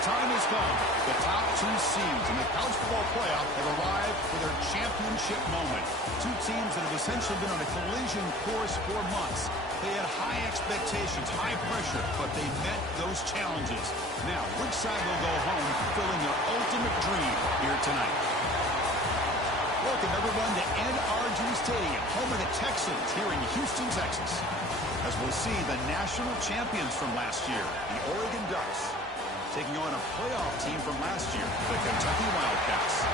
time has come. The top two seeds in the college football playoff have arrived for their championship moment. Two teams that have essentially been on a collision course for months. They had high expectations, high pressure, but they met those challenges. Now, which side will go home fulfilling their ultimate dream here tonight? Welcome, everyone, to NRG Stadium, home of the Texans here in Houston, Texas. As we'll see the national champions from last year, the Oregon Ducks, taking on a playoff team from last year, the Kentucky Wildcats.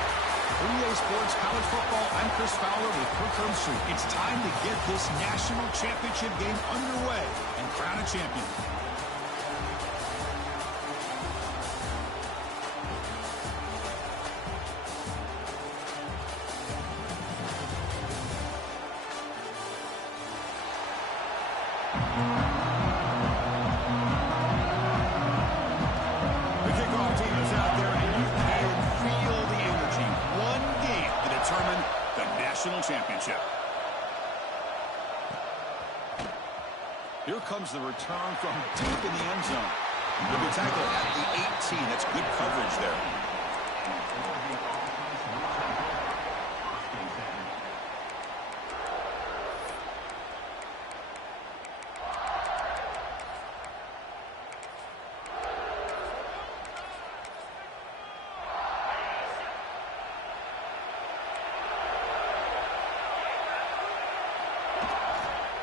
For EA Sports College Football, I'm Chris Fowler with Kirk Herbstreit. It's time to get this national championship game underway and crown a champion. Championship. Here comes the return from deep in the end zone. He'll be tackled at the 18. That's good coverage there.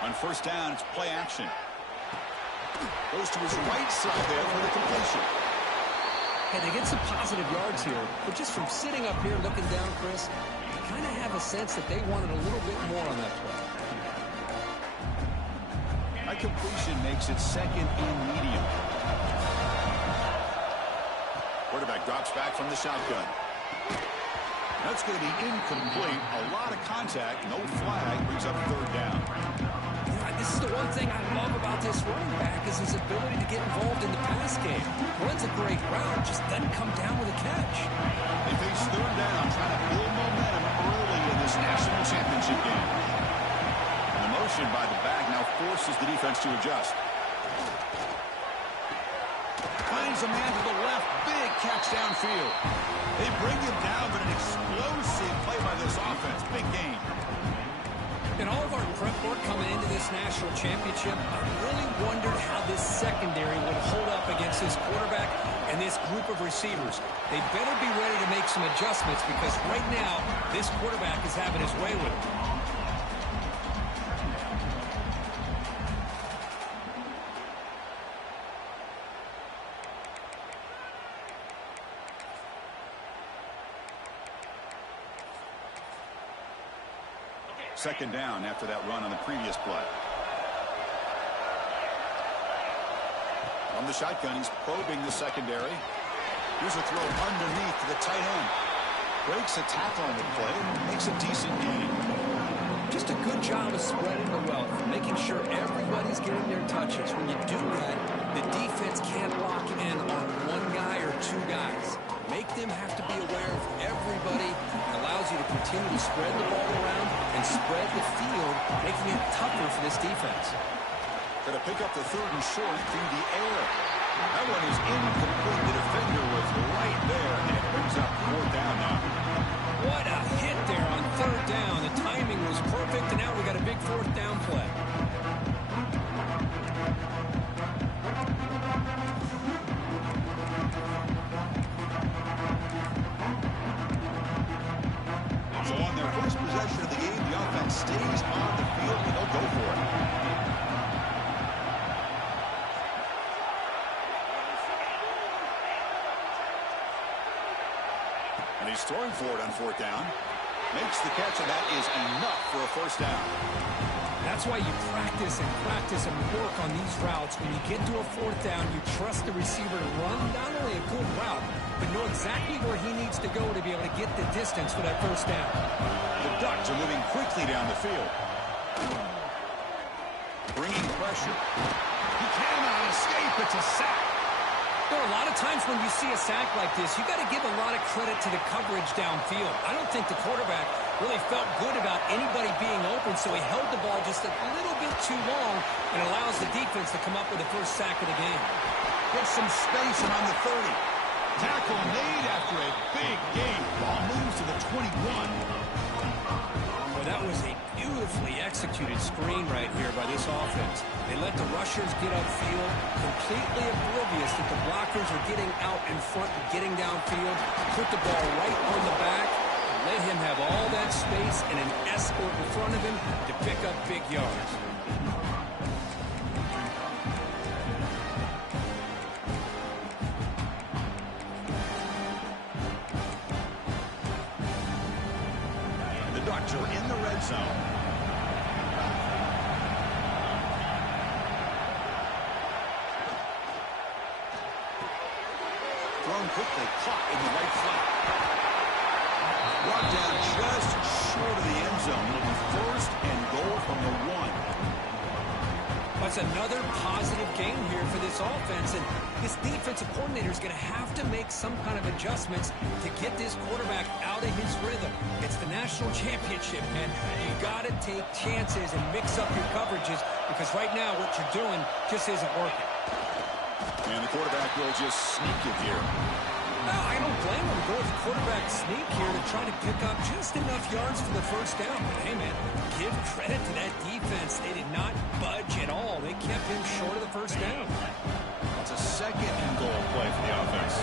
On first down, it's play action. Goes to his right side there for the completion. Hey, they get some positive yards here, but just from sitting up here looking down, Chris, you kind of have a sense that they wanted a little bit more on that play. That completion makes it second and medium. Quarterback drops back from the shotgun. That's going to be incomplete. A lot of contact. No flag. Brings up third down. This is the one thing I love about this running back is his ability to get involved in the pass game. Runs a great route, just doesn't come down with a catch. They face third down, trying to build momentum early in this national championship game. And the motion by the back now forces the defense to adjust. Finds a man to the left. Big catch downfield. They bring him down, but an explosive play by this offense. Big game. In all of our prep work coming into this national championship, I really wondered how this secondary would hold up against this quarterback and this group of receivers. They better be ready to make some adjustments because right now, this quarterback is having his way with it. Second down after that run on the previous play. From the shotgun, he's probing the secondary. Here's a throw underneath to the tight end. Breaks a tackle on the play, makes a decent gain. Just a good job of spreading the wealth, making sure everybody's getting their touches. When you do that, the defense can't lock in on one guy or two guys. Make them have to be aware of everybody. It allows you to continue to spread the ball around and spread the field, making it tougher for this defense. Going to pick up the third and short through the air. That one is incomplete. The defender was right there, and it brings up fourth down now. What a hit there on third down. The timing was perfect, and now we got a big fourth down play. So on their first possession of the game, the offense stays on the field, and they'll go for it. And he's throwing for it on fourth down. Makes the catch, and that is enough for a first down. That's why you practice and work on these routes. When you get to a fourth down, you trust the receiver to run not only a good route, but know exactly where he needs to go to be able to get the distance for that first down. The Ducks are moving quickly down the field. Bringing pressure. He cannot escape. It's a sack. There are a lot of times when you see a sack like this, you got to give a lot of credit to the coverage downfield. I don't think the quarterback really felt good about anybody being open, so he held the ball just a little bit too long and allows the defense to come up with the first sack of the game. Gets some space around the 30. Tackle made after a big gain. Ball moves to the 21. Well, that was a beautifully executed screen right here by this offense. They let the rushers get upfield, completely oblivious that the blockers are getting out in front and getting downfield. Put the ball right on the back. Let him have all that space and an escort in front of him to pick up big yards. The Ducks are in the red zone. Thrown quickly, caught in the right flat. Brought down just short of the end zone. It'll be first and goal from the 1. That's another positive game here for this offense, and this defensive coordinator is going to have to make some kind of adjustments to get this quarterback out of his rhythm. It's the national championship, man. You got to take chances and mix up your coverages because right now what you're doing just isn't working. And the quarterback will just sneak it here. No, I don't blame him. Go with the quarterback sneak here to try to pick up just enough yards for the first down. But, hey, man, give credit to that defense. They did not budge at all. They kept him short of the first down. That's a second and goal play for the offense.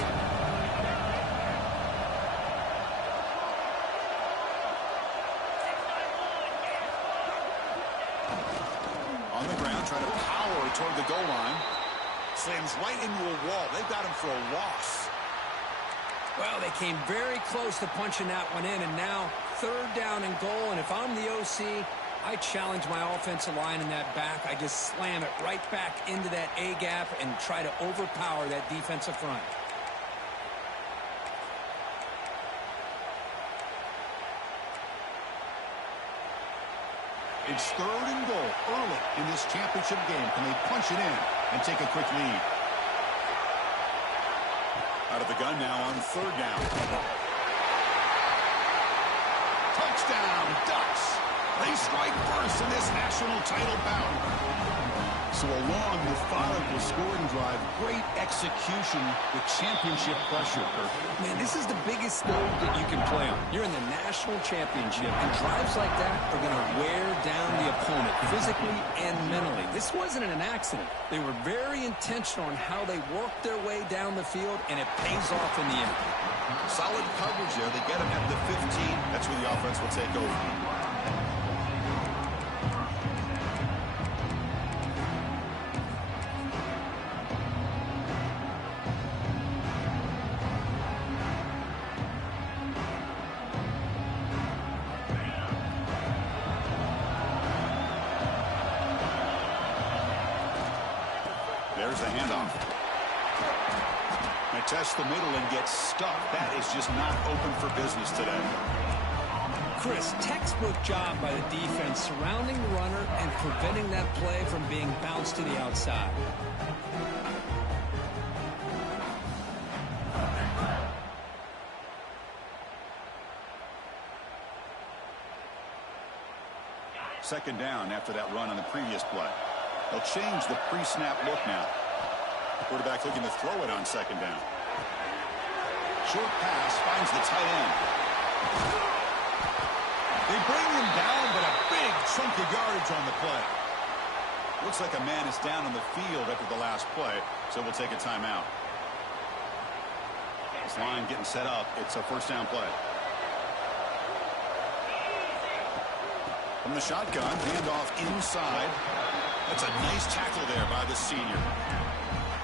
On the ground, trying to power toward the goal line. Slams right into a wall. They've got him for a loss. Well, they came very close to punching that one in, and now third down and goal. And if I'm the OC, I challenge my offensive line in that back. I just slam it right back into that A-gap and try to overpower that defensive front. It's third and goal early in this championship game. Can they punch it in and take a quick lead? Out of the gun now on third down. Touchdown, Ducks. They strike first in this national title bout. So a long, methodical scoring drive. Great execution with championship pressure. Man, this is the biggest stage that you can play on. You're in the national championship, and drives like that are going to wear down the opponent physically and mentally. This wasn't an accident. They were very intentional on how they worked their way down the field, and it pays off in the end. Solid coverage there. They get him at the 15. That's where the offense will take over. There's the handoff. They test the middle and get stuck. That is just not open for business today. Chris, textbook job by the defense surrounding the runner and preventing that play from being bounced to the outside. Second down after that run on the previous play. They'll change the pre-snap look now. Quarterback looking to throw it on second down. Short pass finds the tight end. They bring him down, but a big chunk of yardage on the play. Looks like a man is down on the field after the last play, so we'll take a timeout. This line getting set up. It's a first down play. From the shotgun, handoff inside. That's a nice tackle there by the senior.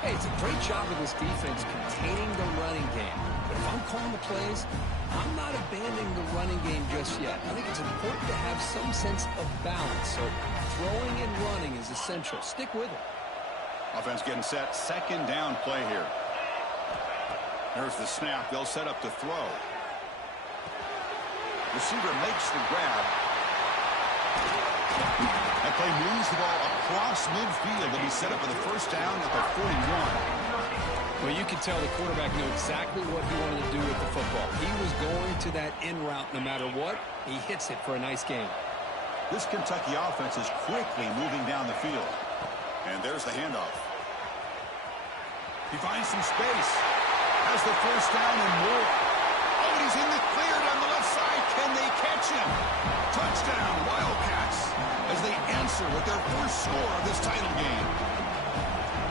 Hey, it's a great job of this defense containing the running game. But if I'm calling the plays, I'm not abandoning the running game just yet. I think it's important to have some sense of balance. So throwing and running is essential. Stick with it. Offense getting set. Second down play here. There's the snap. They'll set up to throw. Receiver makes the grab. That play moves the ball across midfield to be set up for the first down at the 41. Well, you can tell the quarterback knew exactly what he wanted to do with the football. He was going to that in route no matter what. He hits it for a nice game. This Kentucky offense is quickly moving down the field. And there's the handoff. He finds some space. has the first down and more. Oh, and he's in the clear down the left side. Can they catch him? Touchdown, Wildcats, as they answer with their first score of this title game.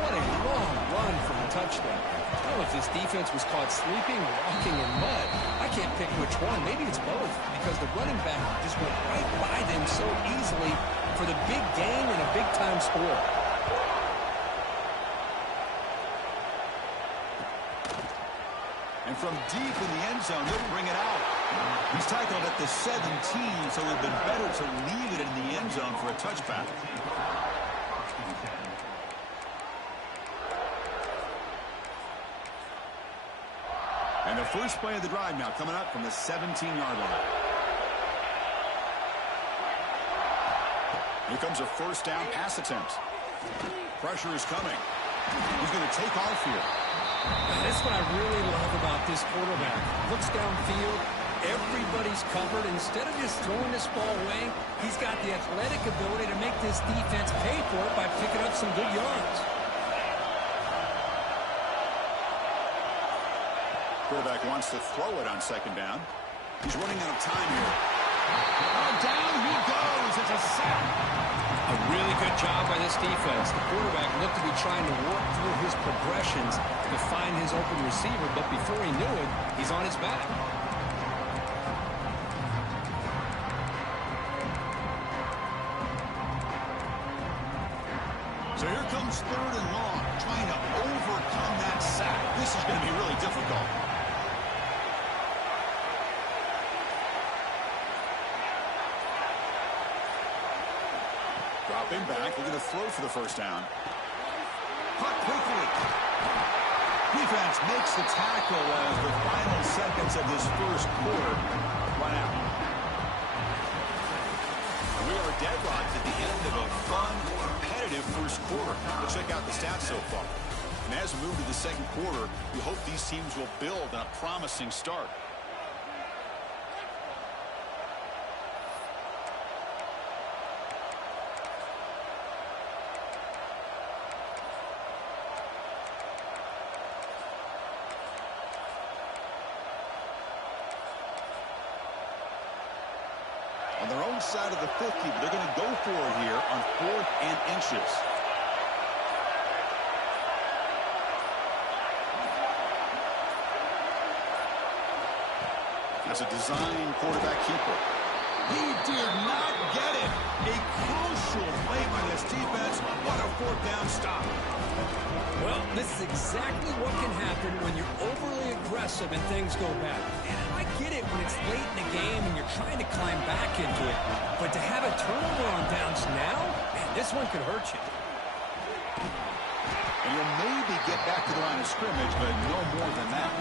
What a long run for a touchdown. I don't know if this defense was caught sleeping or walking in mud. I can't pick which one. Maybe it's both, because the running back just went right by them so easily for the big gain and a big-time score. And from deep in the end zone, he'll bring it out. He's tackled at the 17, so it would have been better to leave it in the end zone for a touchback. And the first play of the drive now coming up from the 17-yard line. Here comes a first down pass attempt. Pressure is coming. He's going to take off here. That's what I really love about this quarterback. Looks downfield. Everybody's covered. Instead of just throwing this ball away, he's got the athletic ability to make this defense pay for it by picking up some good yards. Quarterback wants to throw it on second down. He's running out of time here. Oh, down he goes. It's a sack. A really good job by this defense. The quarterback looked to be trying to work through his progressions to find his open receiver, but before he knew it, he's on his back. So here comes third and long, trying to overcome that sack. This is going to be really difficult. Dropping back, looking to throw for the first down. Caught quickly. Defense makes the tackle as the final seconds of this first quarter run out. We are deadlocked at the end of a fun, competitive first quarter. Let's check out the stats so far. And as we move to the second quarter, we hope these teams will build on a promising start. On their own side of the 50, but they're going to go for it here on 4th and inches. That's a design quarterback keeper. He did not get it. A crucial play by this defense. What a 4th down stop. Well, this is exactly what can happen when you're overly aggressive and things go bad. And I get it when it's late in the game and you're trying to climb back into it. But to have a turnover on downs now, man, this one could hurt you. And you'll maybe get back to the line of scrimmage, but no more than that.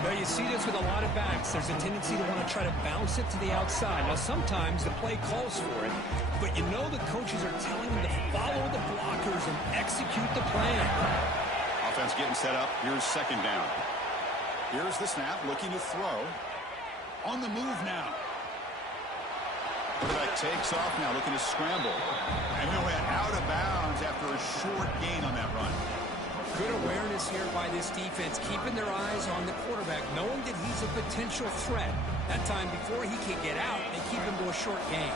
Now, you see this with a lot of backs. There's a tendency to want to try to bounce it to the outside. Now, sometimes the play calls for it, but you know the coaches are telling them to follow the blockers and execute the plan. Offense getting set up. Here's second down. Here's the snap, looking to throw. On the move now. Quarterback takes off now, looking to scramble. And he went out of bounds after a short gain on that run. Good awareness here by this defense, keeping their eyes on the quarterback, knowing that he's a potential threat. That time before he can get out, they keep him to a short gain.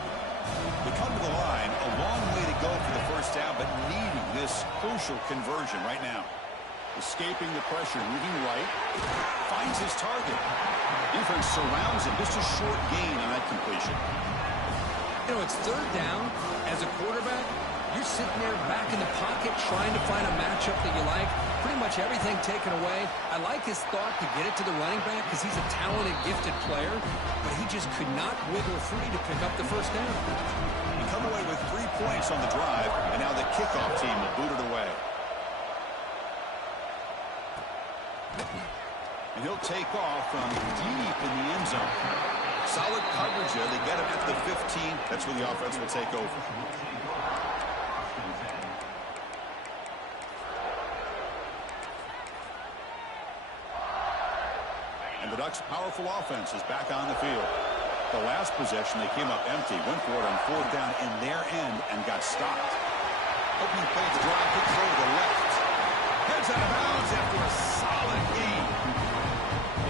They come to the line, a long way to go for the first down, but needing this crucial conversion right now. Escaping the pressure, moving right, finds his target. Defense surrounds him, just a short gain on that completion. You know, it's third down. As a quarterback, you're sitting there back in the pocket trying to find a matchup that you like. Pretty much everything taken away. I like his thought to get it to the running back because he's a talented, gifted player, but he just could not wiggle free to pick up the first down. You come away with 3 points on the drive, and now the kickoff team will boot it away. And he'll take off from deep in the end zone. Solid coverage there. They get him at the 15. That's where the offense will take over. And the Ducks' powerful offense is back on the field. The last possession, they came up empty, went for it on 4th down in their end and got stopped. Opening play of the drive, quick throw to the left. Heads out of bounds after a solid gain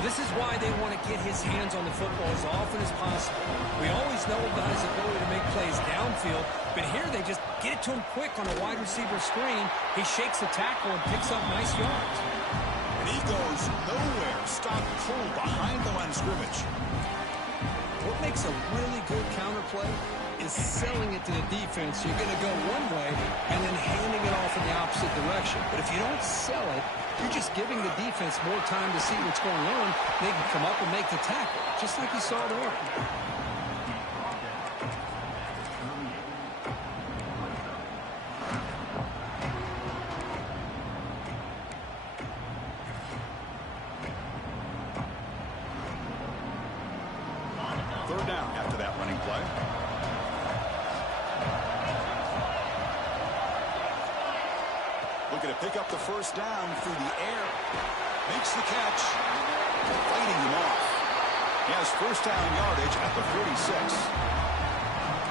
This is why they want to get his hands on the football as often as possible. We always know about his ability to make plays downfield, but here they just get it to him quick on a wide receiver screen. He shakes the tackle and picks up nice yards. And he goes nowhere, stopped cold behind the line of scrimmage. What makes a really good counterplay is selling it to the defense. You're going to go one way and then handing it off in the opposite direction. But if you don't sell it, you're just giving the defense more time to see what's going on. They can come up and make the tackle, just like you saw there. Third down after that running play. Looking to pick up the first down through the air. Makes the catch. Fighting him off. He has first down yardage at the 46.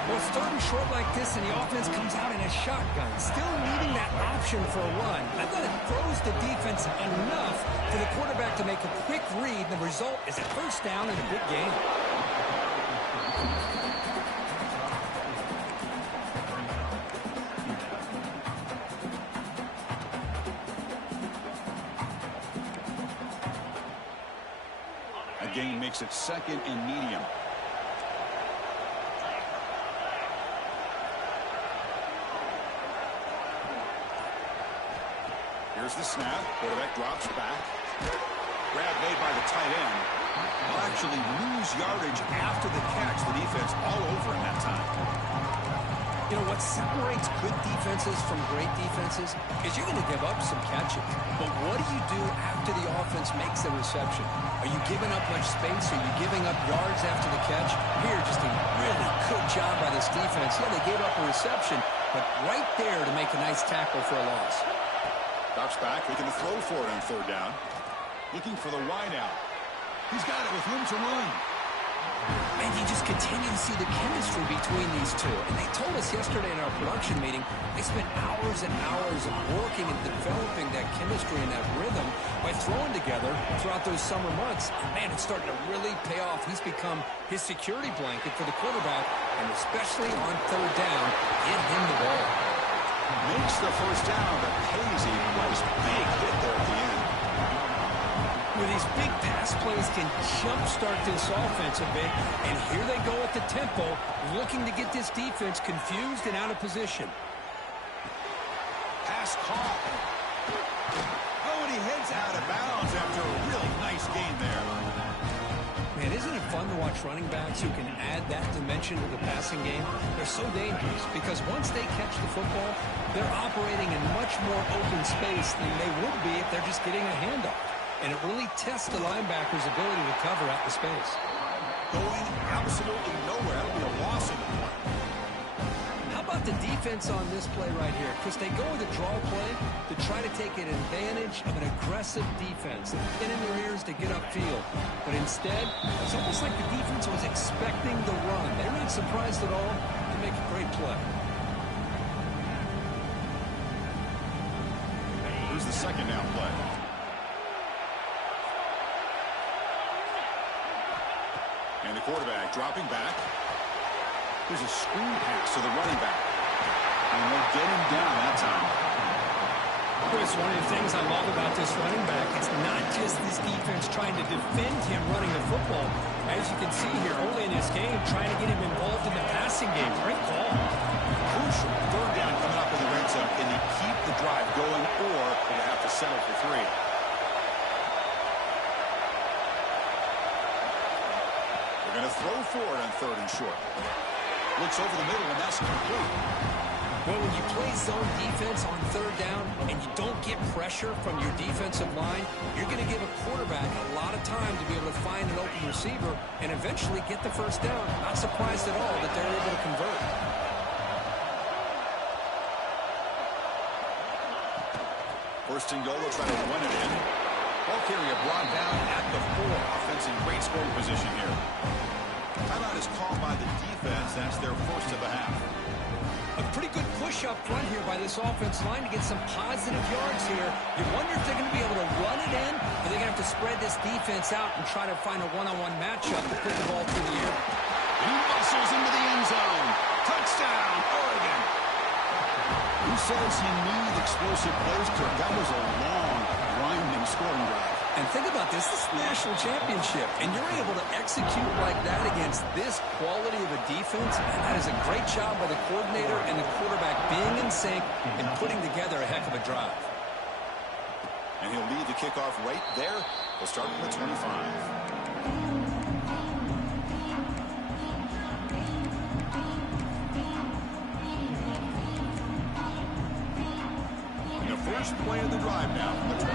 Well, it's third and short like this, and the offense comes out in a shotgun, still needing that option for a run. I thought it throws the defense enough for the quarterback to make a quick read. The result is a first down and a big gain. Gain makes it second and medium. Here's the snap. Quarterback drops back. Grab made by the tight end. They'll actually lose yardage after the catch. The defense all over in that time. You know, what separates good defenses from great defenses is you're going to give up some catches. But what do you do after the offense makes the reception? Are you giving up much space? Are you giving up yards after the catch? Here, just a really good job by this defense. Yeah, they gave up a reception, but right there to make a nice tackle for a loss. Drops back, looking to throw for it on third down. Looking for the wide out. He's got it with room to run. And you just continue to see the chemistry between these two. And they told us yesterday in our production meeting, they spent hours and hours of working and developing that chemistry and that rhythm by throwing together throughout those summer months. And man, it's starting to really pay off. He's become his security blanket for the quarterback, and especially on third down, get him the ball. Makes the first down, but pays a nice big hit there at the end. Where these big pass plays can jumpstart this offense a bit, and here they go at the tempo, looking to get this defense confused and out of position. Pass caught. Oh, and he heads out of bounds after a really nice gain there. Man, isn't it fun to watch running backs who can add that dimension to the passing game? They're so dangerous because once they catch the football, they're operating in much more open space than they would be if they're just getting a handoff. And it really tests the linebacker's ability to cover out the space. Going absolutely nowhere. That'll be a loss of the play. How about the defense on this play right here? Because they go with a draw play to try to take an advantage of an aggressive defense and pin in their ears to get upfield. But instead, it's almost like the defense was expecting the run. They're not surprised at all. They make a great play. Here's the second down play. And the quarterback dropping back. There's a screen pass to the running back. And they'll get him down that time. Chris, one of the things I love about this running back, it's not just this defense trying to defend him running the football. As you can see here early in this game, trying to get him involved in the passing game. Great call. Crucial. Third down coming up in the red zone. Can they keep the drive going, or do they have to settle for three? Going to throw for it on third and short. Looks over the middle, and that's complete. Well, when you play zone defense on third down and you don't get pressure from your defensive line, you're going to give a quarterback a lot of time to be able to find an open receiver and eventually get the first down. Not surprised at all that they're able to convert. First and goal, they'll try to run it in. Ball carrier brought down at the 4. Offense in great scoring position here. Timeout is called by the defense. That's their first of the half. A pretty good push up front here by this offense line to get some positive yards here. You wonder if they're going to be able to run it in, or they're going to have to spread this defense out and try to find a one-on-one matchup to put the ball through the air. He muscles into the end zone. Touchdown, Oregon. Who says he needed explosive plays, Kirk? That was a long, grinding scoring drive. And think about this. This is the national championship, and you're able to execute like that against this quality of a defense, and that is a great job by the coordinator and the quarterback being in sync and putting together a heck of a drive. And he'll lead the kickoff right there. We'll start at the 25. First play of the drive now from the 25.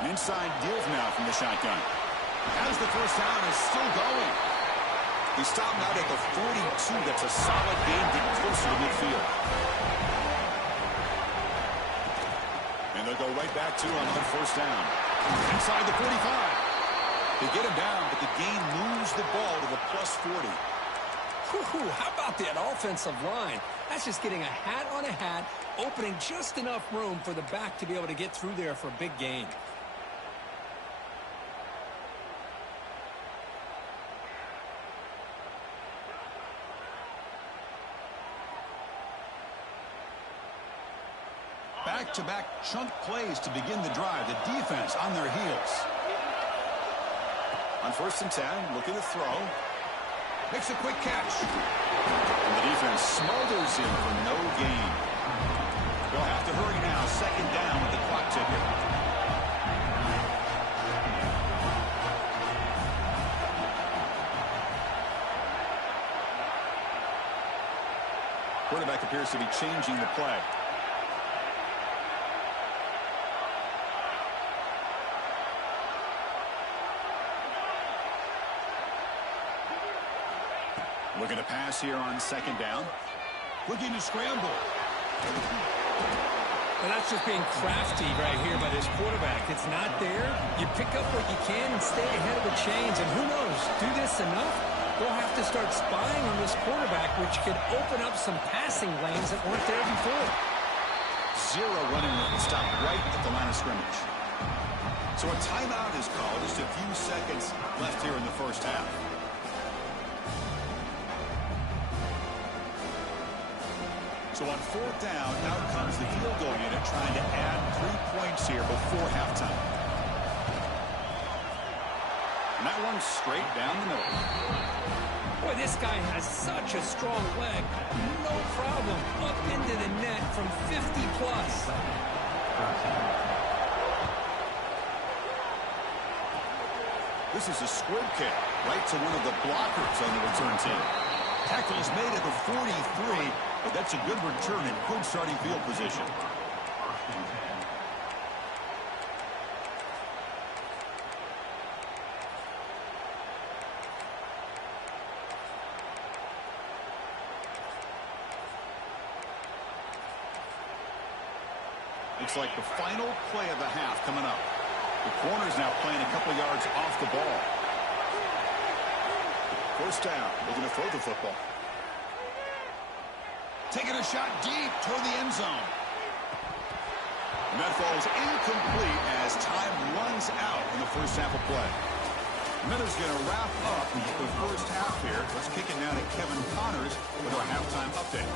An inside give now from the shotgun. Has the first down, is still going. He stopped out at the 42. That's a solid gain, getting closer to midfield. And they'll go right back to him on first down. Inside the 45. They get him down, but the gain moves the ball to the plus 40. How about that offensive line? That's just getting a hat on a hat, opening just enough room for the back to be able to get through there for a big gain. Back-to-back chunk plays to begin the drive. The defense on their heels. On first and 10, looking to throw. Makes a quick catch. And the defense smothers him for no gain. They'll have to hurry now. Second down with the clock ticking. Quarterback appears to be changing the play. Looking to pass here on second down. Looking to scramble. Well, that's just being crafty right here by this quarterback. It's not there. You pick up what you can and stay ahead of the chains. And who knows, do this enough, they'll have to start spying on this quarterback, which could open up some passing lanes that weren't there before. Zero running room. Stop right at the line of scrimmage. So a timeout is called. Just a few seconds left here in the first half. So on fourth down, out comes the field goal unit trying to add 3 points here before halftime. And that one's straight down the middle. Boy, this guy has such a strong leg. No problem. Up into the net from 50 plus. This is a squib kick right to one of the blockers on the return team. Tackle is made at the 43, but that's a good return and good starting field position. Looks like the final play of the half coming up. The corner's now playing a couple yards off the ball. First down, looking to throw the football. Taking a shot deep toward the end zone. And that falls incomplete as time runs out in the first half of play. Miller's going to wrap up the first half here. Let's kick it now to Kevin Connors with our halftime update.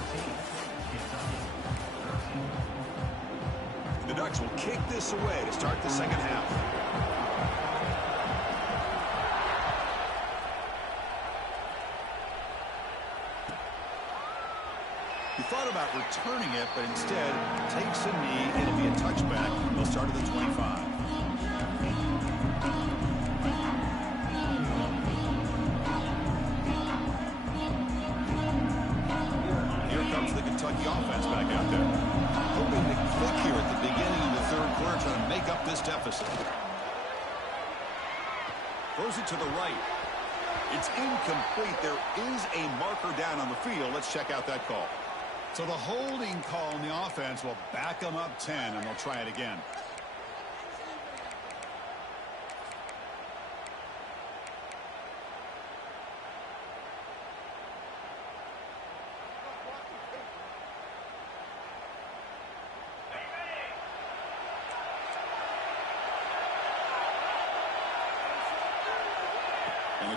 The Ducks will kick this away to start the second half. He thought about returning it, but instead takes a knee. It'll be a touchback. They'll start at the 25. Here comes the Kentucky offense back out there. Hoping to click here at the beginning of the third quarter, trying to make up this deficit. Throws it to the right. It's incomplete. There is a marker down on the field. Let's check out that call. So the holding call on the offense will back them up 10, and they'll try it again.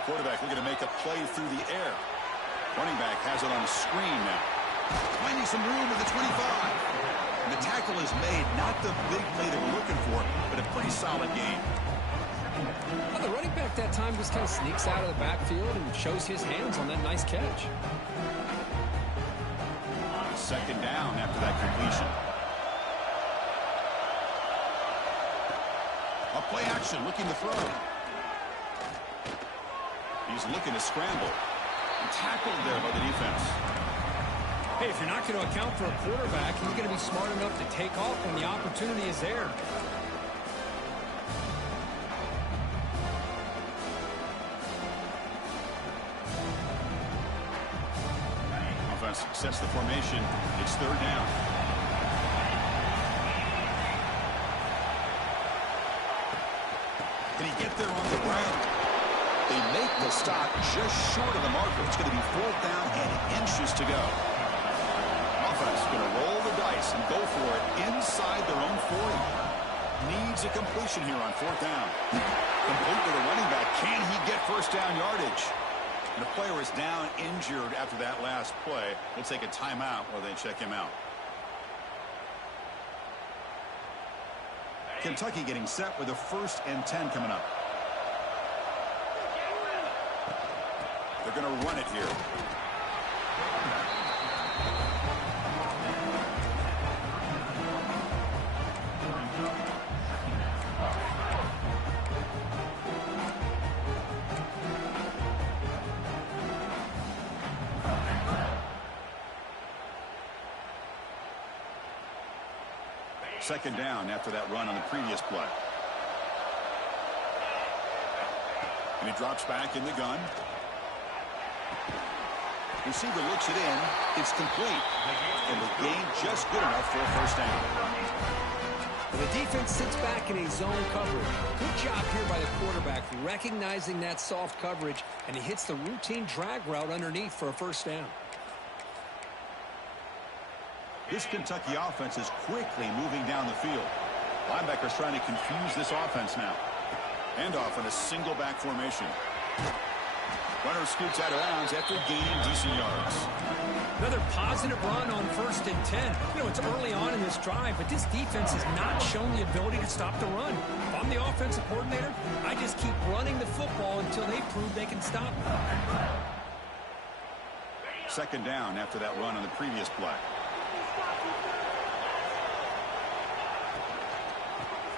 quarterback looking to make a play through the air. Running back has it on the screen now. Finding some room at the 25. And the tackle is made. Not the big play that we're looking for, but a pretty solid game. Well, the running back that time just kind of sneaks out of the backfield and shows his hands on that nice catch. Second down after that completion. A play action, looking to throw. He's looking to scramble. And tackled there by the defense. Hey, if you're not going to account for a quarterback, you're going to be smart enough to take off when the opportunity is there. Offense sets the formation. It's third down. Can he get there on the ground? They make the stop just short of the marker. It's going to be fourth down and inches to go. Offense going to roll the dice and go for it inside their own 40. Needs a completion here on fourth down. Complete with a running back. Can he get first down yardage? And the player is down injured after that last play. We'll take a timeout while they check him out. Kentucky getting set with a 1st and 10 coming up. They're going to run it here. Second down after that run on the previous play. And he drops back in the gun. Receiver looks it in. It's complete. And the gain just good enough for a first down. The defense sits back in a zone coverage. Good job here by the quarterback recognizing that soft coverage, and he hits the routine drag route underneath for a first down. This Kentucky offense is quickly moving down the field. Linebackers trying to confuse this offense now. Handoff in a single back formation. Runner scoots out of bounds after gaining decent yards. Another positive run on 1st and 10. You know, it's early on in this drive, but this defense has not shown the ability to stop the run. If I'm the offensive coordinator, I just keep running the football until they prove they can stop it. Second down after that run on the previous play.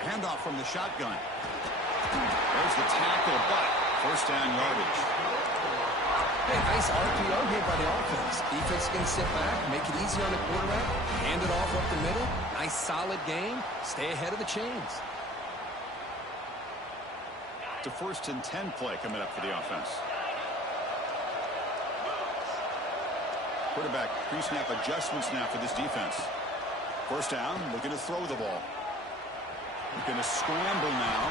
Handoff from the shotgun. There's the tackle, but first down yardage. Hey, nice RPO here by the offense. Defense is going to sit back, make it easy on the quarterback, hand it off up the middle. Nice solid game. Stay ahead of the chains. It's a 1st and 10 play coming up for the offense. Quarterback pre-snap adjustments now for this defense. First down, looking to throw the ball. Looking to scramble now.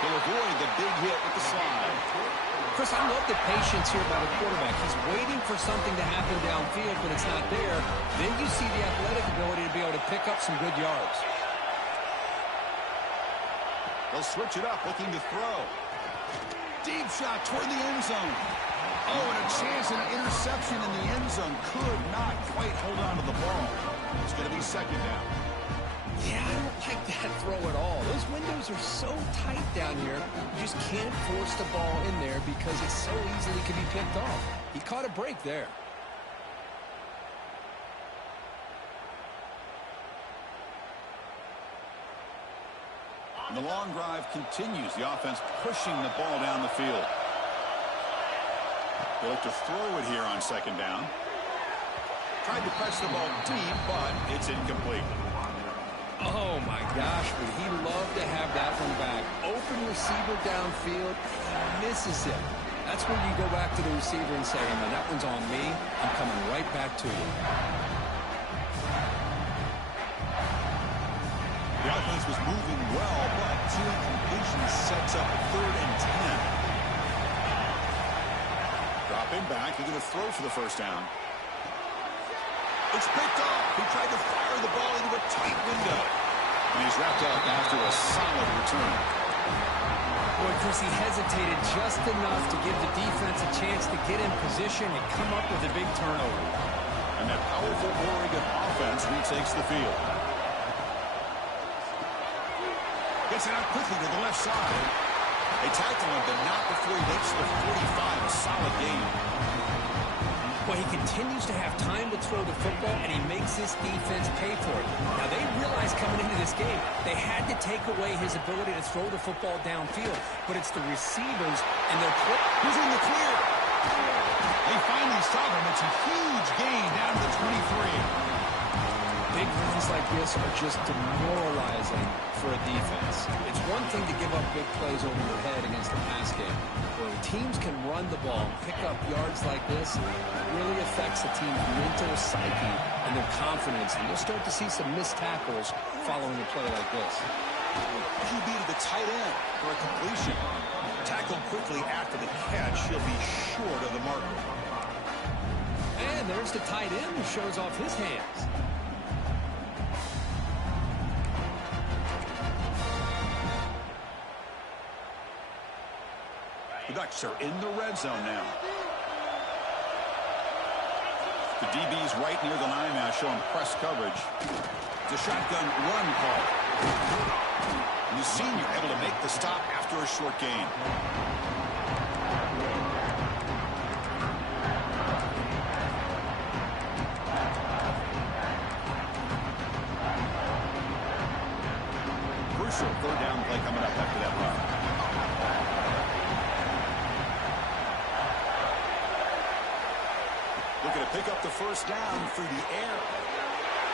He'll avoid the big hit with the slide. Chris, I love the patience here by the quarterback. He's waiting for something to happen downfield, but it's not there. Then you see the athletic ability to be able to pick up some good yards. They'll switch it up, looking to throw. Deep shot toward the end zone. Oh, and a chance at an interception in the end zone. Could not quite hold on to the ball. It's going to be second down. Yeah, I don't like that throw at all. Those windows are so tight down here. You just can't force the ball in there because it so easily can be picked off. He caught a break there. And the long drive continues. The offense pushing the ball down the field. They look to throw it here on second down. Tried to press the ball deep, but it's incomplete. Oh, my gosh, would he love to have that one back. Open receiver downfield, misses it. That's where you go back to the receiver and say, hey, man, that one's on me. I'm coming right back to you. The offense was moving well, but 2 incompletions sets up a 3rd and 10. Dropping back, he's going to throw for the first down. It's picked off. He tried to fire the ball into a tight window. And he's wrapped up after a solid return. Boy, Chris, he hesitated just enough to give the defense a chance to get in position and come up with a big turnover. And that powerful Oregon offense retakes the field. Gets it out quickly to the left side. They tackle him, but not before he makes the 45. A solid game. Well, he continues to have time to throw the football, and he makes this defense pay for it. Now, they realized coming into this game, they had to take away his ability to throw the football downfield. But it's the receivers and their play. Who's in the clear? They finally stop him. It's a huge gain down to the 23. Big runs like this are just demoralizing for a defense. It's one thing to give up big plays over your head against the pass game. When teams can run the ball, pick up yards like this, it really affects the team's mental psyche and their confidence. And you'll start to see some missed tackles following a play like this. QB to the tight end for a completion. Tackled quickly after the catch. He'll be short of the marker. And there's the tight end who shows off his hands. The Ducks are in the red zone now. The DB's right near the line now, showing press coverage. It's a shotgun run call. And the senior able to make the stop after a short gain. Crucial third down play coming up after that run. Looking to pick up the first down through the air.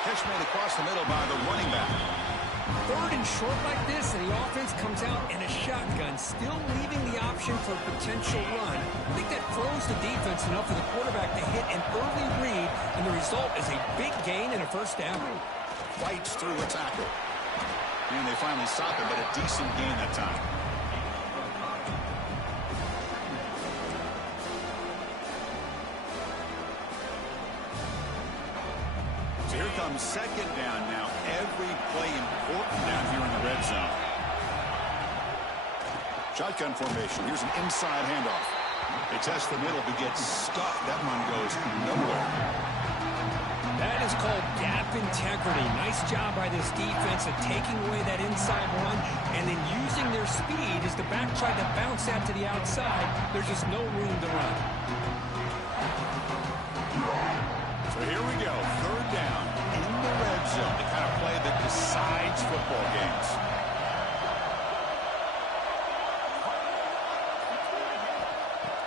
Catch made across the middle by the running back. Third and short like this, and the offense comes out in a shotgun, still leaving the option for a potential run. I think that throws the defense enough for the quarterback to hit an early read, and the result is a big gain and a first down. Fights through a tackle. And they finally stop him, but a decent gain that time. So here comes second down now. Every play important down here in the red zone. Shotgun formation. Here's an inside handoff. They test the middle but get stuck. That one goes nowhere. That is called gap integrity. Nice job by this defense of taking away that inside run and then using their speed as the back tried to bounce that to the outside. There's just no room to run. So here we go. Third down in the red zone. The kind of play that decides football games.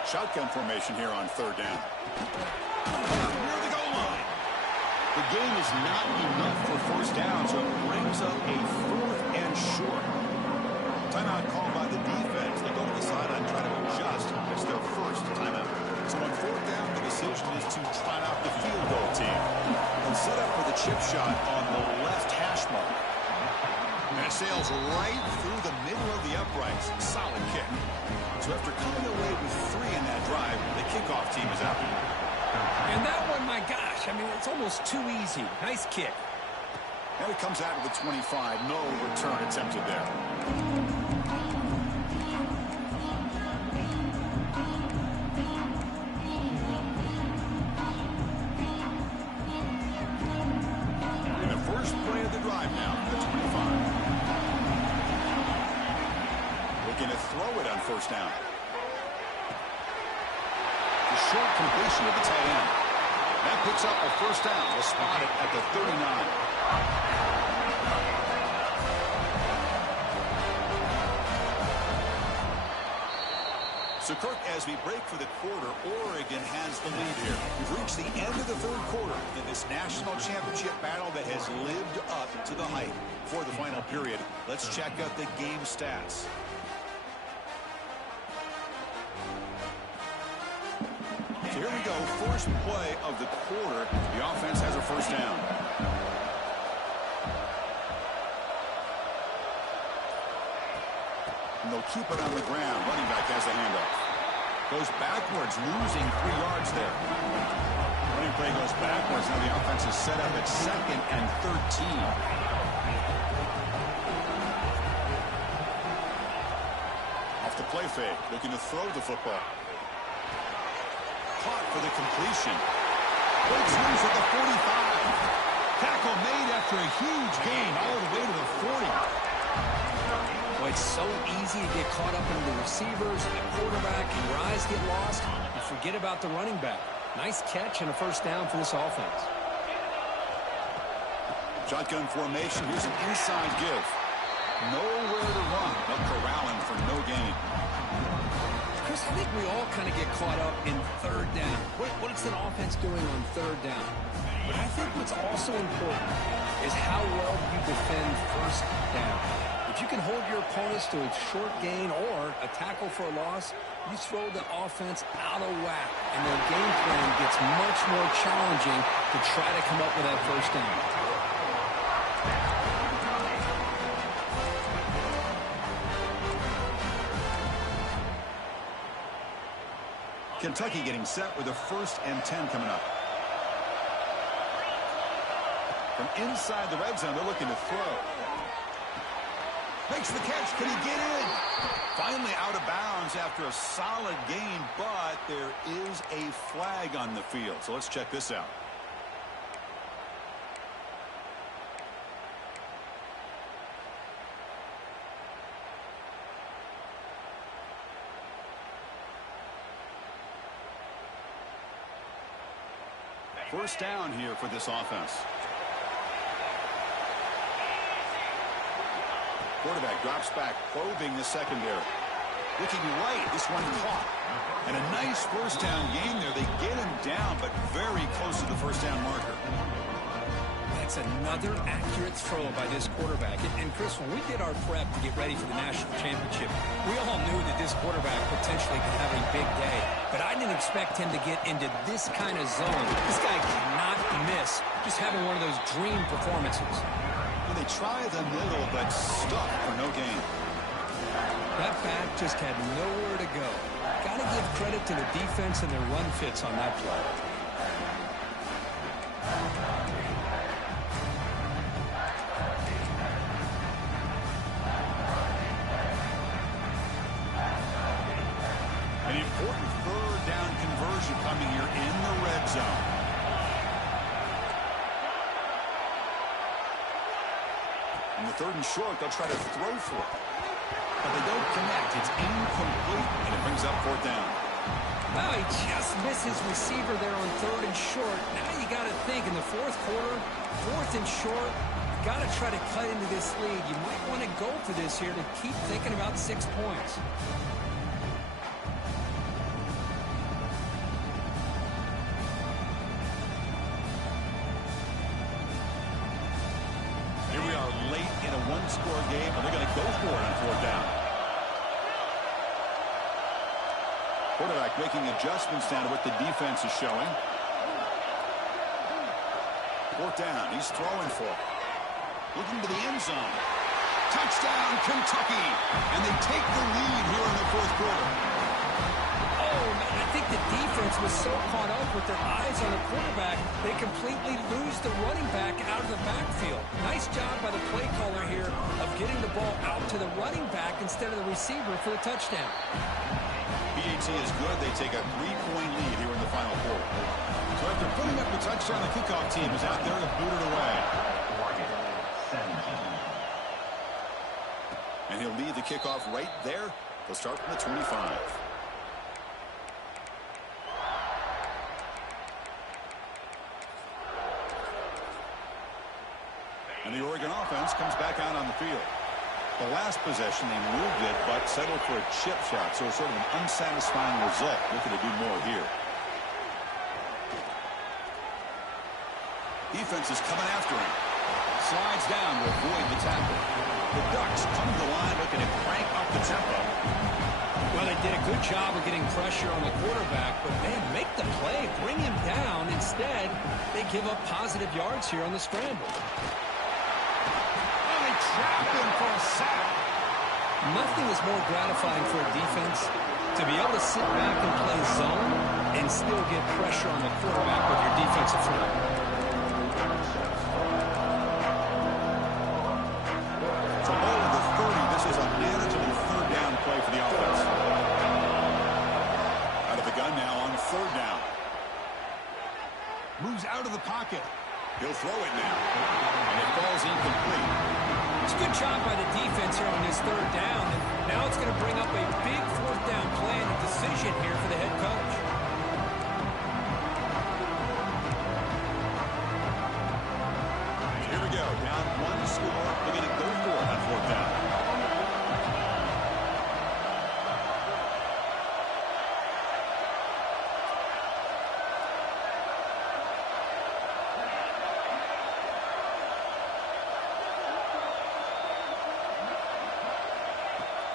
Shotgun formation here on third down. Near the goal line. The game is not enough for first down, so it brings up a fourth and short. Timeout called by the defense. They go to the sideline, try to adjust. It's their first timeout. So on fourth down, the decision is to trot out the field goal team. They'll set up for the chip shot on the left hash mark. And it sails right through the middle of the uprights. Solid kick. So after coming away with 3 in that drive, the kickoff team is out. And that one, my gosh, I mean, it's almost too easy. Nice kick. Now he comes out of the 25. No return attempted there. In the first play of the drive now, the 25. Looking to throw it on first down. The short completion of the tight end. That picks up a first down. They'll spot it at the 39. So, Kirk, as we break for the quarter, Oregon has the lead here. We've reached the end of the third quarter in this national championship battle that has lived up to the hype. For the final period, let's check out the game stats. So here we go, first play of the quarter. The offense has a first down. And they'll keep it on the ground. Running back has the handoff. Goes backwards, losing 3 yards there. Running play goes backwards. Now the offense is set up at 2nd and 13. the play fake, looking to throw the football. Caught for the completion. Breaks loose at the 45. Tackle made after a huge gain all the way to the 40. Boy, it's so easy to get caught up in the receivers, the quarterback, and your eyes get lost. You forget about the running back. Nice catch and a first down for this offense. Shotgun formation. Here's an inside give. Nowhere to run. But corralling for no gain. Chris, I think we all kind of get caught up in third down. What is an offense doing on third down? But I think what's also important is how well you defend first down. If you can hold your opponents to a short gain or a tackle for a loss, you throw the offense out of whack, and their game plan gets much more challenging to try to come up with that first down. Kentucky getting set with a 1st and 10 coming up. From inside the red zone, they're looking to throw. Makes the catch. Can he get in? Finally out of bounds after a solid gain, but there is a flag on the field. So let's check this out. First down here for this offense. Quarterback drops back, probing the secondary. Looking right, this one caught. And a nice first down game there. They get him down, but very close to the first down marker. That's another accurate throw by this quarterback. And Chris, when we did our prep to get ready for the national championship, we all knew that this quarterback potentially could have a big day. But I didn't expect him to get into this kind of zone. This guy cannot miss. Just having one of those dream performances. Well, they try the middle, but stuck for no gain. That back just had nowhere to go. Got to give credit to the defense and their run fits on that play. An important third down conversion coming here in the red zone. In the 3rd and short, they'll try to throw for it. But they don't connect. It's incomplete, and it brings up 4th down. Well, he just missed his receiver there on 3rd and short. Now you got to think in the 4th quarter, 4th and short, you got to try to cut into this lead. You might want to go for this here to keep thinking about 6 points. One-score game, and they're going to go for it on 4th down. Quarterback making adjustments down to what the defense is showing. 4th down, he's throwing for it. Looking to the end zone. Touchdown, Kentucky! And they take the lead here in the 4th quarter. Oh, man, I think the defense was so caught up with their eyes on the quarterback, they completely lose the running back out of the backfield. Nice job by the play caller here of getting the ball out to the running back instead of the receiver for the touchdown. PAT is good. They take a 3-point lead here in the final quarter. So after putting up the touchdown, the kickoff team is out there to boot it away. And he'll lead the kickoff right there. They'll start from the 25. And the Oregon offense comes back out on the field. The last possession, they moved it, but settled for a chip shot. So sort of an unsatisfying result. Looking to do more here. Defense is coming after him. Slides down to avoid the tackle. The Ducks come to the line looking to crank up the tempo. Well, they did a good job of getting pressure on the quarterback, but man, make the play, bring him down. Instead, they give up positive yards here on the scramble. Trap him for a sack. Nothing is more gratifying for a defense to be able to sit back and play zone and still get pressure on the quarterback with your defensive front. So ball of the 30. This is a manageable 3rd down play for the offense. pocket. He'll throw it now. And it falls incomplete. It's a good job by the defense here on this third down. And now it's going to bring up a big fourth down play and a decision here for the head coach. Here we go. Down one score. They're going to go for it on fourth down.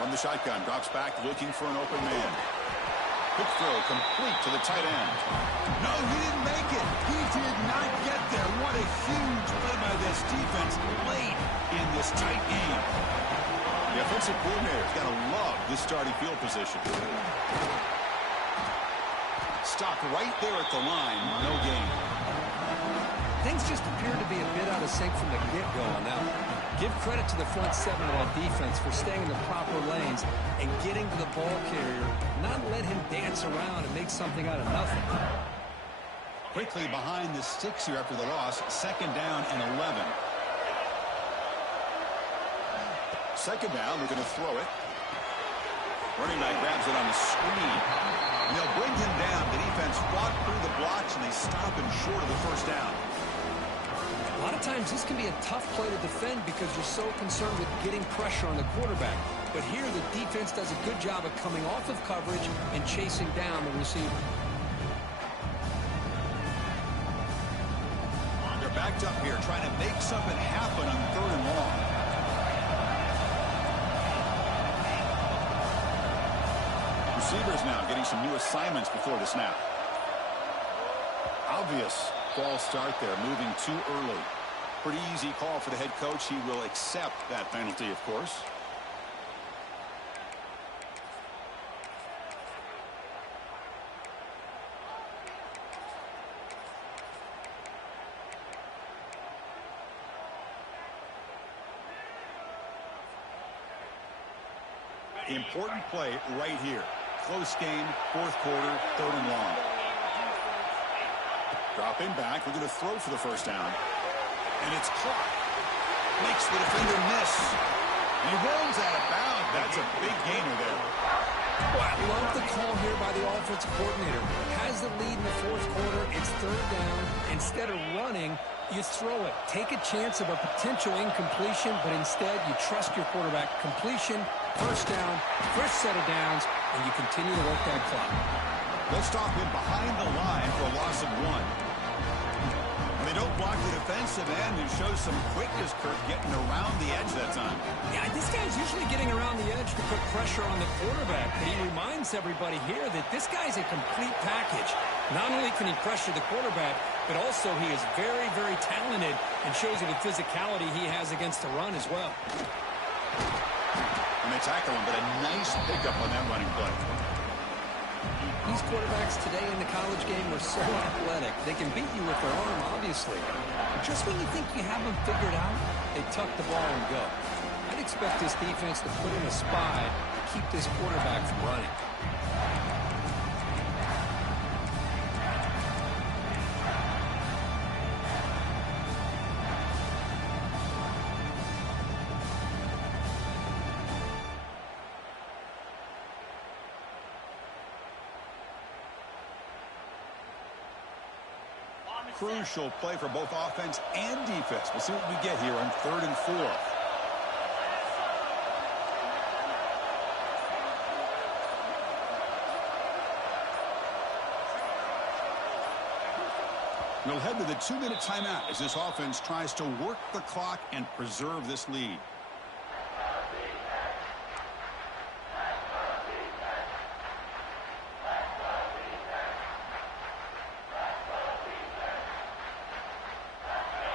From the shotgun, drops back, looking for an open man. Quick throw, complete to the tight end. No, he didn't make it. He did not get there. What a huge play by this defense late in this tight game. The offensive coordinator's got to love this starting field position. Stopped right there at the line. No gain. Things just appear to be a bit out of sync from the get-go on that one. Give credit to the front seven of that defense for staying in the proper lanes and getting to the ball carrier, not let him dance around and make something out of nothing. Quickly behind the sticks here after the loss. Second down and 11. Second down, we're going to throw it. Running back grabs it on the screen. And they'll bring him down. The defense fought through the blocks, and they stop him short of the first down. A lot of times this can be a tough play to defend because you're so concerned with getting pressure on the quarterback. But here the defense does a good job of coming off of coverage and chasing down the receiver. They're backed up here trying to make something happen on third and long. Receivers now getting some new assignments before the snap. Obvious false start there, moving too early. Pretty easy call for the head coach. He will accept that penalty, of course. Important play right here. Close game, fourth quarter, third and long. Dropping back, we're going to throw for the first down. And it's caught. Makes the defender miss. And he rolls out of bounds. That's a big gainer there. Well, I love the call here by the offensive coordinator. Has the lead in the fourth quarter. It's third down. Instead of running, you throw it. Take a chance of a potential incompletion, but instead you trust your quarterback. Completion, first down, fresh set of downs, and you continue to work that clock. They'll stop him behind the line for a loss of 1. And they don't block the defensive end, who shows some quickness, Kurt, getting around the edge that time. Yeah, this guy's usually getting around the edge to put pressure on the quarterback, but he reminds everybody here that this guy's a complete package. Not only can he pressure the quarterback, but also he is very, very talented and shows you the physicality he has against the run as well. And they tackle him, but a nice pickup on that running play. These quarterbacks today in the college game are so athletic. They can beat you with their arm, obviously. But just when you think you have them figured out, they tuck the ball and go. I'd expect this defense to put in a spy to keep this quarterback from running. Crucial play for both offense and defense. We'll see what we get here on third and 4. We'll head to the 2-minute timeout as this offense tries to work the clock and preserve this lead.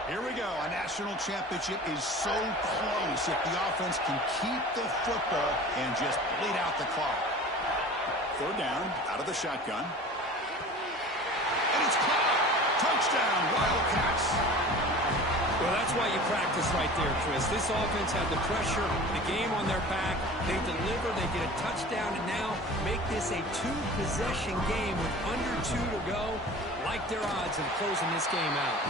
Here we go. A national championship is so close if the offense can keep the football and just bleed out the clock. Third down, out of the shotgun. And it's caught. Touchdown, Wildcats. Well, that's why you practice right there, Chris. This offense had the pressure, the game on their back. They deliver, they get a touchdown, and now make this a 2-possession game with under 2 to go. like their odds of closing this game out.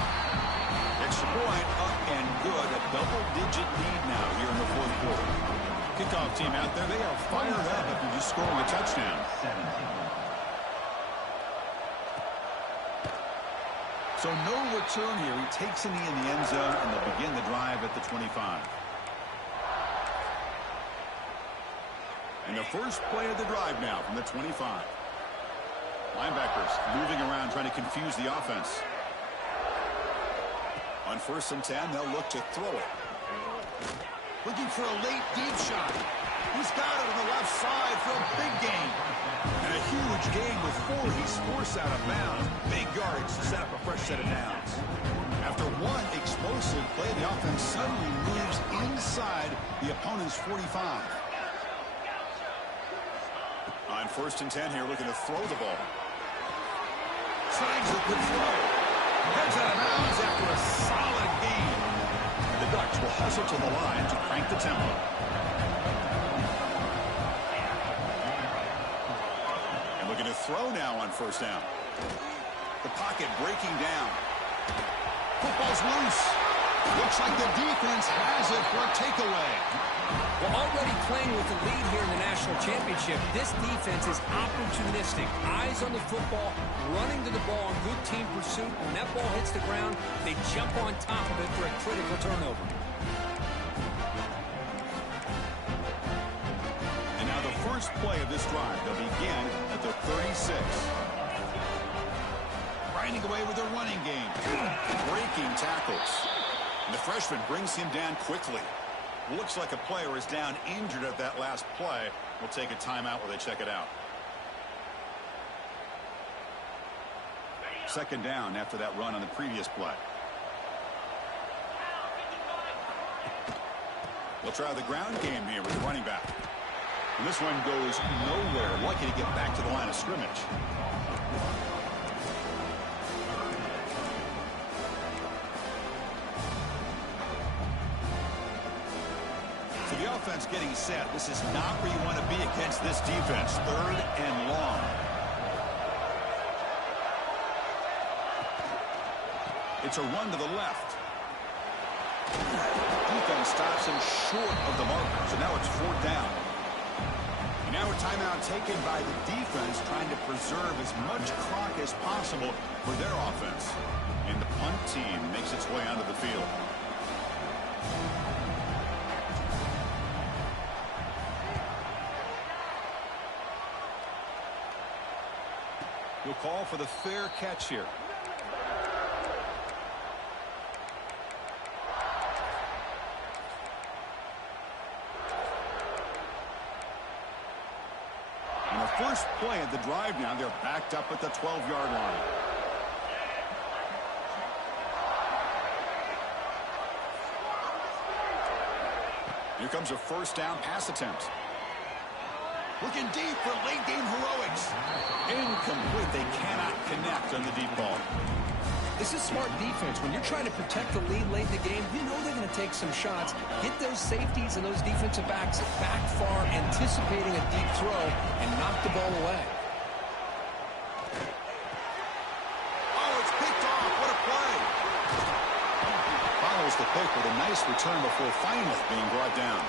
Extra point up and good. A double-digit lead now here in the fourth quarter. Kickoff team out there, they are fired up after just scoring a touchdown. So no return here. He takes a knee in the end zone, and they'll begin the drive at the 25. And the first play of the drive now from the 25. Linebackers moving around, trying to confuse the offense. On 1st and 10, they'll look to throw it. Looking for a late deep shot. He's got it on the left side for a big gain. And a huge gain with 4. He's forced out of bounds. Big yards to set up a fresh set of downs. After one explosive play, the offense suddenly moves inside the opponent's 45. On 1st and 10 here, looking to throw the ball. Snags a good throw. Heads out of bounds after a solid gain. And the Ducks will hustle to the line to crank the tempo. And looking to throw now on 1st down. The pocket breaking down. Football's loose. Looks like the defense has it for a takeaway. Well, already playing with the lead here in the national championship, this defense is opportunistic. Eyes on the football, running to the ball in good team pursuit. When that ball hits the ground, they jump on top of it for a critical turnover. And now the first play of this drive, they'll begin at the 36. Grinding away with their running game. Breaking tackles. And the freshman brings him down quickly. Looks like a player is down injured at that last play. We'll take a timeout while they check it out. 2nd down after that run on the previous play. We'll try the ground game here with the running back. And this one goes nowhere. Lucky to get back to the line of scrimmage. So the offense getting set. This is not where you want to be against this defense. 3rd and long. It's a run to the left. Defense stops him short of the marker. So now it's 4th down. And now a timeout taken by the defense, trying to preserve as much clock as possible for their offense. And the punt team makes its way onto the field. We'll call for the fair catch here. And the first play of the drive now, they're backed up at the 12-yard line. Here comes a 1st down pass attempt. Looking deep for late-game heroics. Incomplete. They cannot connect on the deep ball. This is smart defense. When you're trying to protect the lead late in the game, you know they're going to take some shots. Get those safeties and those defensive backs back far, anticipating a deep throw, and knock the ball away. Oh, it's picked off. What a play. Follows the pick with a nice return before finally being brought down.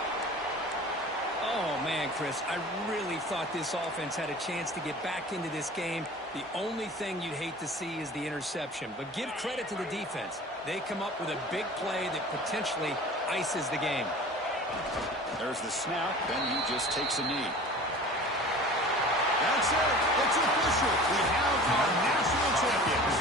Oh, man, Chris, I really thought this offense had a chance to get back into this game. The only thing you'd hate to see is the interception. But give credit to the defense. They come up with a big play that potentially ices the game. There's the snap, then he just takes a knee. That's it. It's official. We have our national champions.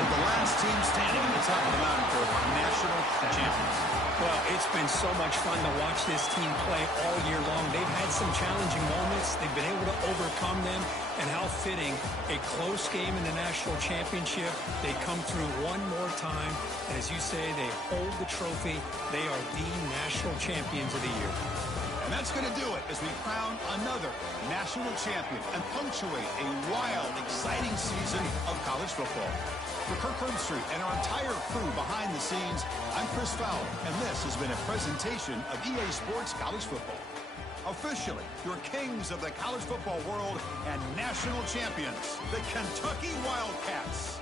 With the last team standing at the top of the mountain for national champions. Well, it's been so much fun to watch this team play all year long. They've had some challenging moments. They've been able to overcome them. And how fitting, a close game in the national championship. They come through one more time. And as you say, they hold the trophy. They are the national champions of the year. And that's going to do it as we crown another national champion and punctuate a wild, exciting season of college football. For Kirk Herbstreit and our entire crew behind the scenes, I'm Chris Fowler, and this has been a presentation of EA Sports College Football. Officially, your kings of the college football world and national champions, the Kentucky Wildcats.